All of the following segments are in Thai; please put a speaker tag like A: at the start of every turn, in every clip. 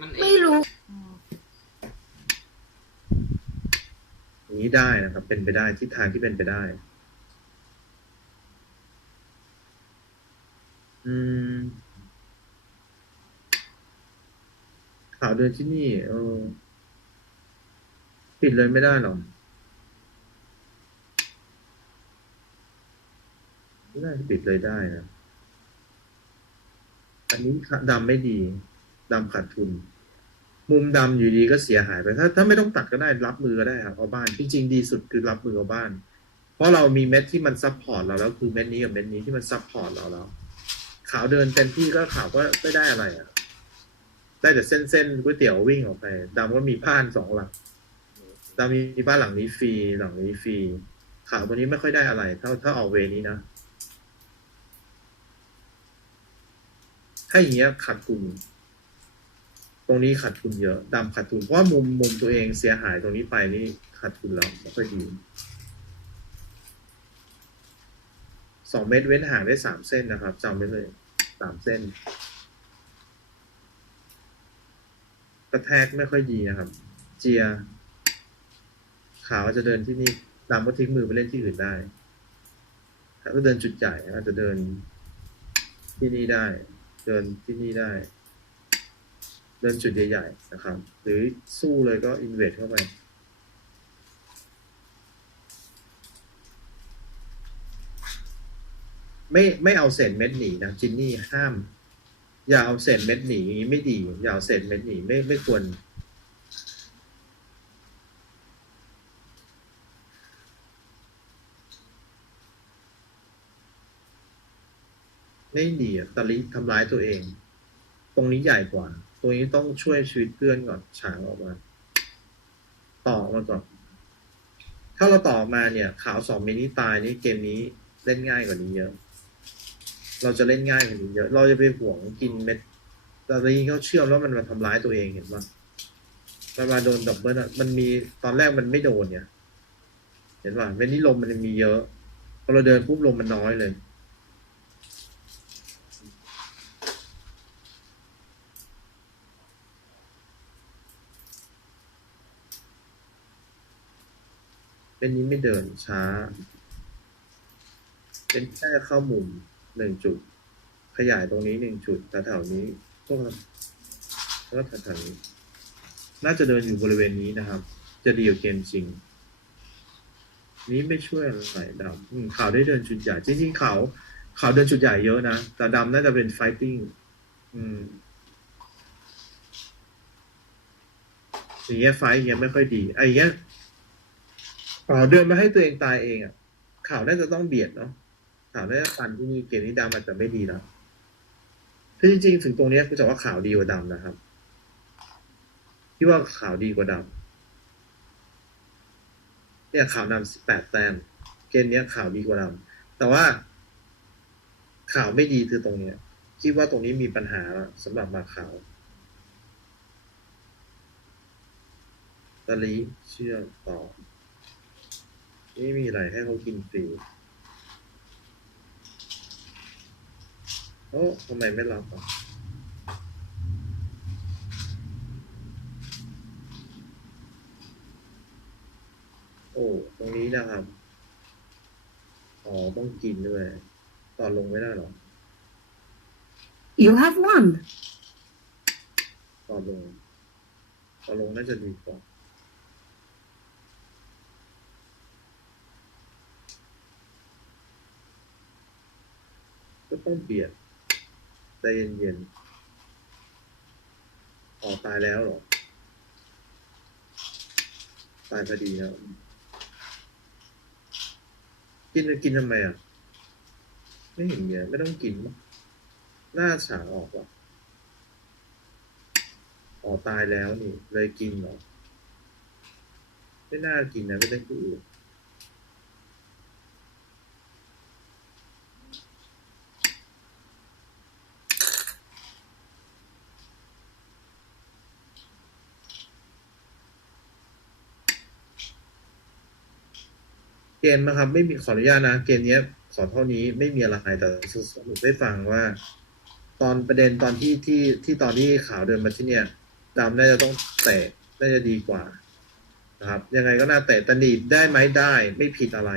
A: มัน
B: ไม่รู้
C: อย่างนี้ได้นะครับ เป็นไปได้ทิศทางที่เป็นไปได้ อืมข่าวเดินที่นี่ เออปิดเลยไม่ได้หรอไม่น่าจะปิดเลยได้นะอันนี้ดำไม่ดี ดำขาดทุน มุมดำอยู่ดีก็เสียหายไป ถ้าถ้าไม่ต้องตัดก็ได้รับมือก็ได้ครับเอาบ้านจริงๆดีสุดคือรับมือเอาบ้าน เพราะเรามีเม็ดที่มันซับพอร์ตเราแล้วคือเม็ดนี้กับเม็ดนี้ที่มันซับพอร์ตเราแล้วขาวเดินเต็มที่ก็ขาวก็ไม่ได้อะไรอะได้แต่เส้นเส้นก๋วยเตี๋ยววิ่งออกไปดำก็มีบ้านสองหลังดำมีบ้านหลังนี้ฟรีหลังนี้ฟรีขาวตัวนี้ไม่ค่อยได้อะไรถ้าถ้าออกเวนี้นะถ้าอย่างเงี้ยขาดทุน ตรงนี้ขาดทุนเยอะดำขาดทุนเพราะว่ามุมมุมตัวเองเสียหายตรงนี้ไปนี่ขาดทุนแล้วไม่ค่อยดีสองเมตรเว้นห่างได้สามเส้นนะครับจำไว้เลยสามเส้น กระแทกไม่ค่อยดีนะครับ เจีย ขาวจะเดินที่นี่ดำก็ทิ้งมือไปเล่นที่อื่นได้ถ้าก็เดินจุดใหญ่อาจจะเดินที่นี่ได้ เดินที่นี่ได้ เดินจุดใหญ่ๆนะครับ หรือสู้เลยก็อินเวสเข้าไปไม่ไม่เอาเศษเม็ดหนีนะจินนี่ห้าม อย่าเอาเศษเม็ดหนีไม่ดี อย่าเอาเศษเม็ดหนีไม่ไม่ควร ไม่ดีอะตะลิทำร้ายตัวเอง ตรงนี้ใหญ่กว่า ตรงนี้ต้องช่วยชีวิตเพื่อนก่อนฉางออกมา ต่อมาก่อน ถ้าเราต่อมาเนี่ย ขาวสองเมนี้ตายนี่เกมนี้เล่นง่ายกว่านี้เยอะ เราจะเล่นง่ายกว่านี้เยอะ เราจะไปห่วงกินเม็ดแต่ตอนนี้เขาเชื่อมแล้วมันมาทำร้ายตัวเองเห็นปะมันมาโดนดับเบิลอะมันมีตอนแรกมันไม่โดนเนี่ย เห็นปะเม็ดนี้ลมมันมีเยอะพอเราเดินปุ๊บลมมันน้อยเลย เป็นนี้ไม่เดินช้า เป็นแค่เข้ามุมหนึ่งจุด ขยายตรงนี้หนึ่งจุดแถวๆนี้ก็แล้วแถวๆนี้ น่าจะเดินอยู่บริเวณนี้นะครับ จะดีกว่าเกมจริง นี้ไม่ช่วยอะไรดำอืมขาวได้เดินจุดใหญ่จริงๆขาวขาวเดินจุดใหญ่เยอะนะแต่ดำน่าจะเป็น fighting อืมอย่างเงี้ยไฟอย่างเงี้ยไม่ค่อยดีไอ้เงี้ย ข่าวเดินมาให้ตัวเองตายเองอะ ข่าวน่าจะต้องเบียดเนาะข่าวน่าจะปันที่นี่เกมนี้ดำอาจจะไม่ดีแล้วคือจริงๆถึงตรงนี้ยคือจะว่าข่าวดีกว่าดำนะครับที่ว่าข่าวดีกว่าดำเนี่ยข่าวนำสิบแปดแต้มเกมเนี้ยข่าวดีกว่าดำแต่ว่าข่าวไม่ดีคือตรงเนี้ยคิดว่าตรงนี้มีปัญหาสำหรับมาข่าวตะลีเชื่อมต่อ ไม่มีอะไรให้เขากินฟรีโอ้ทำไมไม่รับอะโอ้ ตรงนี้นะครับ อ๋อ ต้องกินด้วย ตอนลงไม่ได้หรอ
B: you have won
C: ตอนลง ตอนลงน่าจะดีกว่า ต้องเบียดใจเย็นๆอ๋อตายแล้วหรอ ตายพอดีแล้ว กินจะกินทำไมอะ ไม่เห็นเนี่ยไม่ต้องกินมั้งหน้าฉาออกว่ะอ๋อตายแล้วนี่ เลยกินเหรอ ไม่น่ากินนะไม่ต้องกินอื่น เกมนะครับ ไม่มีขออนุญาตนะเกมเนี้ย ขอเท่านี้ไม่มีอะไรแต่สรุปได้ฟังว่า ตอนประเด็นตอนที่ที่ที่ตอนที่ข่าวเดินมาที่เนี่ยดำน่าจะต้องเตะน่าจะดีกว่านะครับ ยังไงก็น่าเตะต่หนีได้ไหมได้ไม่ผิดอะไร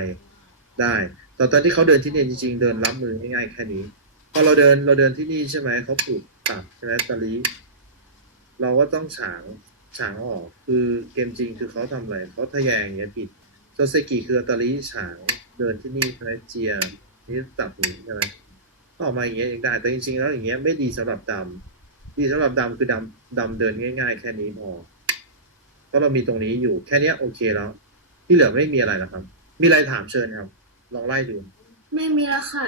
C: ได้แต่ตอนที่เขาเดินที่เนี่จริงๆ เดินรับมือง่ายๆแค่นี้พอเราเดินเราเดินที่นี่ใช่ไหมเขาปลูกตัดใช่ไหมตะลีเราก็ต้องฉางฉางออก คือเกมจริงคือเขาทำอะไรเขาทะแยงอย่างเงี้ยผิด โซเซกิคือตะลีฉางเดินที่นี่ใช่ไหมเจียนี่ตับนี้ใช่ไหมก็ออกมาอย่างเงี้ยเองได้แต่จริงๆแล้วอย่างเงี้ยไม่ดีสำหรับดำดีสำหรับดำคือดำดำเดินง่าย ๆ แค่นี้พอเพราะเรามีตรงนี้อยู่แค่เนี้ยโอเคแล้ว ที่เหลือไม่มีอะไรแล้วครับ มีอะไรถามเชิญครับ ลองไล่ดู
A: ไม่มีแล้วค่ะ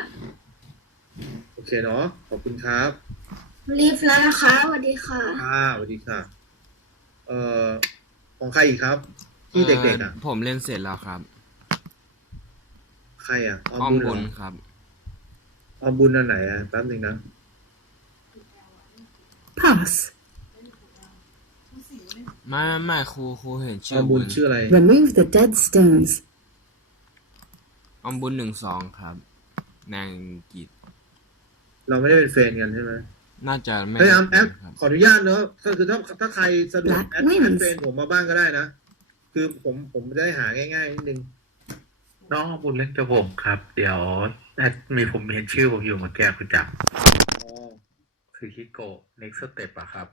C: โอเคเนาะขอบคุณครับ
A: รีบแล้วนะคะสวัสดีค่ะ
C: ค่ะสวัสดีค่ะ เอ่อของใครอีกครับ ที่เด็กๆอะ
D: ผมเล่นเสร็จแล้วครับ
C: ใครอะ
D: อ้อมบุญ
C: เหร
D: ครับ
C: ออมบุญอันไหนอะแป๊บหนึ่งนะ
B: Pass.
D: ไม่ไม่ไม่ครูครูเห็น
C: อ
D: ชื่
C: อ
D: อ
C: มบุ
D: บุ
C: ญ
D: ญ
C: ชื่ออะไร
B: Remove the dead stones.
D: ออมบุญหนึ่งสองครับ นางกีด
C: เราไม่ได้เป็นแฟนกันใช่ไหม
D: น่าจะไม่
C: เฮ้ยแอมแอม
D: ครับ
C: ขออนุญาตเนอะก็คือถ้าถ้าใครสะดวก
B: Black
C: แอด
B: Wings
C: แอดเฟนผมมาบ้างก็ได้นะ คือผมผมจะได้หาง่ายๆนิดนึง
E: น้องอบุญเล่นกับผมครับ เดี๋ยวแอดมีผมเห็นชื่อผมอยู่เมื่อกี้คุณจักร
C: อ๋อ
E: คือฮิโกะ next step อะครับ